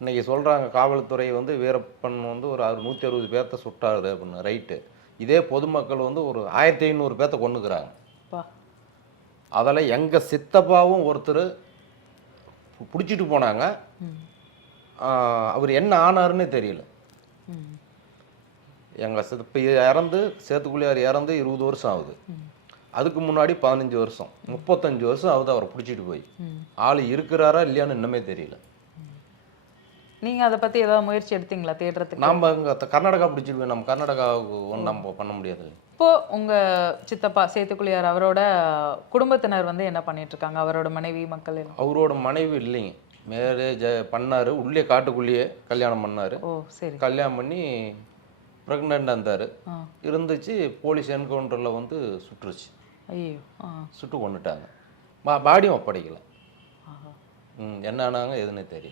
இன்னைக்கு சொல்கிறாங்க காவல்துறை வந்து வீரப்பன் வந்து ஒரு அறு நூற்றி அறுபது பேர்த்த சுட்டாரு அப்படின்னு ரைட்டு. இதே பொதுமக்கள் வந்து ஒரு ஆயிரத்தி ஐநூறு பேர்த்த கொண்டுக்கிறாங்க அதில் எங்கள் சித்தப்பாவும் ஒருத்தர் பிடிச்சிட்டு போனாங்க. அவர் என்ன ஆனாருன்னே தெரியல. எங்கள் சித்தப்ப இறந்து சேத்துக்குள்ளியார் இறந்து இருபது வருஷம் ஆகுது. அதுக்கு முன்னாடி பதினஞ்சு வருஷம் முப்பத்தஞ்சு வருஷம் ஆகுது அவரை பிடிச்சிட்டு போய். ஆள் இருக்கிறாரா இல்லையான்னு இன்னுமே தெரியல. நீங்க அதை பத்தி ஏதாவது முயற்சி எடுத்தீங்களா தேடுறதுக்கு? நாம் இங்கே கர்நாடகா பிடிச்சிட்டு நம்ம கர்நாடகாவுக்கு ஒன்றும் நம்ம பண்ண முடியாது. இப்போ உங்க சித்தப்பா சேத்துக்குழியார் அவரோட குடும்பத்தினர் வந்து என்ன பண்ணிட்டு இருக்காங்க அவரோட மனைவி மக்கள் அவரோட மனைவி இல்லைங்க. மேரேஜ் பண்ணார். உள்ளே காட்டுக்குள்ளேயே கல்யாணம் பண்ணார். ஓ சரி. கல்யாணம் பண்ணி ப்ரெக்னெண்ட் இருந்தார். இருந்துச்சு. போலீஸ் என்கவுண்டரில் வந்து சுட்டுருச்சு. ஐயோ சுட்டு கொண்டுட்டாங்க. பா பாடியும் ஒப்படைக்கல. ம் என்ன ஆனாங்க எதுன்னு தெரியல.